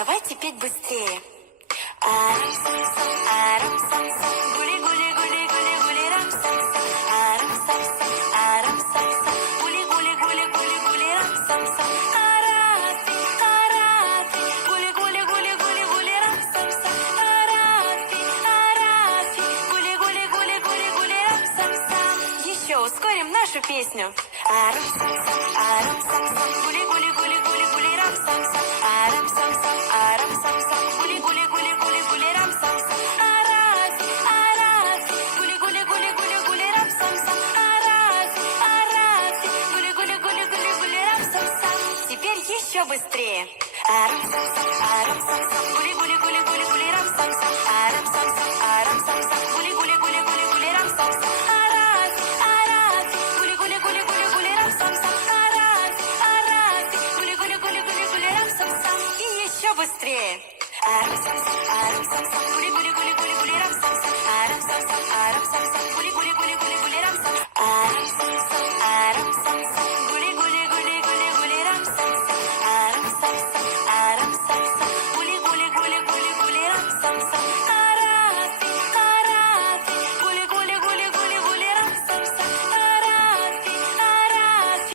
давайте петь быстрее. Арам-сам-сам, арам-сам-сам, гули-гули-гули-гули-гули, рам-сам-сам. Арам-сам-сам, арам-сам-сам, гули-гули-гули-гули-гули, рам-сам-сам. Арафи, арафи, гули-гули-гули-гули-гули, рам-сам-сам. Арафи, арафи, гули-гули-гули-гули-гули, рам-сам-сам. Еще ускорим нашу песню. Арам-сам-сам, арам-сам-сам, гули-гули-гули-гули-гули, рам-сам-сам. Арам-сам-сам, арам-сам-сам, гули-гули-гули-гули-гули, рам-сам-сам. Арафи, арафи, гули-гули-гули-гули-гули, рам-сам-сам. Арафи, арафи, гули-гули-гули-гули-гули, рам-сам-сам. Теперь еще быстрее. Арам-сам-сам, арам-сам-сам, гули-гули-гули.